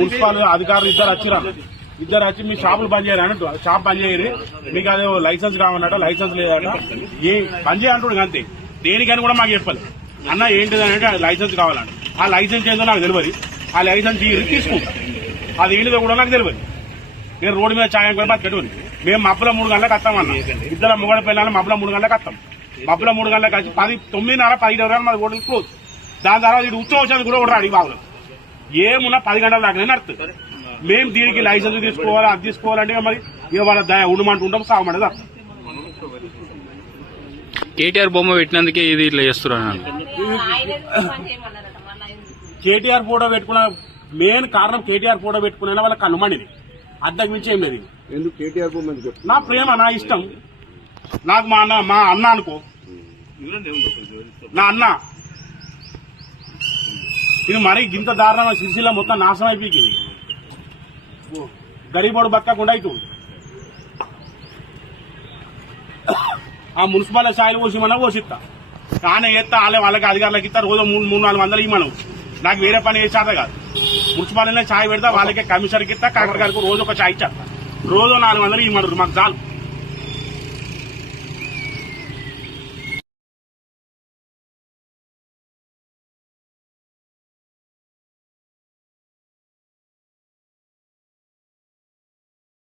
municipal అధికారులు ఇద్దరు వచ్చి మీ షాపులు బంద్ చేయరు అన్నట్టు షాప్ బంద్ చేయరు మీకు అదే లైసెన్స్ కావాలన్నట లైసెన్స్ లేదట ఏ బంద్ చేయాలంటాడు అంతే దేనికని కూడా మాకు చెప్పాలి అన్న ఏంటిదంటే లైసెన్స్ కావాలంట ఆ లైసెన్స్ ఏందో నాకు తెలియదు ఆ లైసెన్స్ తీసుకుంటా అది ఏంటిదో కూడా నాకు తెలియదు నేను రోడ్డు మీద ఛాయం కూడా పెట్టుకుని మేము మబ్బుల 3 గంటలకు వస్తామన్నా ఇద్దరు మొగడ పిల్లలు మబ్బుల 3 గంటలకు వస్తాం మబ్బుల 3 గంటలకు వచ్చి 9:30 10 మాది ఓట్లు క్లోజ్ దాని తర్వాత ఇటు ఉత్సవం వచ్చేది కూడా ఒకటి అడిగి బాబులు ఏమున్నా 10 గంటల దాకా నడుతుంది మేము దీనికి లైసెన్స్ తీసుకోవాలి అది తీసుకోవాలంటే మరి ఇక వాళ్ళ ఉండమంటూ ఉంటాం సాగమంటే కేటీఆర్ బొమ్మ పెట్టినందుకే ఇది ఇట్లా చేస్తున్నారు కేటీఆర్ ఫోటో పెట్టుకున్న మెయిన్ కారణం కేటీఆర్ ఫోటో పెట్టుకున్నా వాళ్ళకి కనుమండిది అద్దకు మించి ఏం లేదు ఎందుకు కేటీఆర్ బొమ్మ నా ప్రేమ నా ఇష్టం నాకు మా అన్న అనుకో నా అన్న ఇది మరి ఇంత దారుణమైన సిరిసిల్ల మొత్తం నాశనం అయిపోయింది గరీబోడు బతకకుండా అవుతుంది ఆ మున్సిపల్ ఛాయలు పోసిమన్నా పోసిస్తా కానీ ఎత్తా వాళ్ళకి అధికారులకు ఇస్తా రోజు 300-400 ఇవ్వను నాకు వేరే పని చేసేత కాదు మున్సిపాలిటీలో ఛాయ్ పెడతా వాళ్ళకే కమిషనర్కి ఇస్తా కలెక్టర్ గారికి రోజు ఒక ఛాయ్ ఇచ్చేస్తా రోజు 400 ఇవ్వమన్నారు మాకు చాలు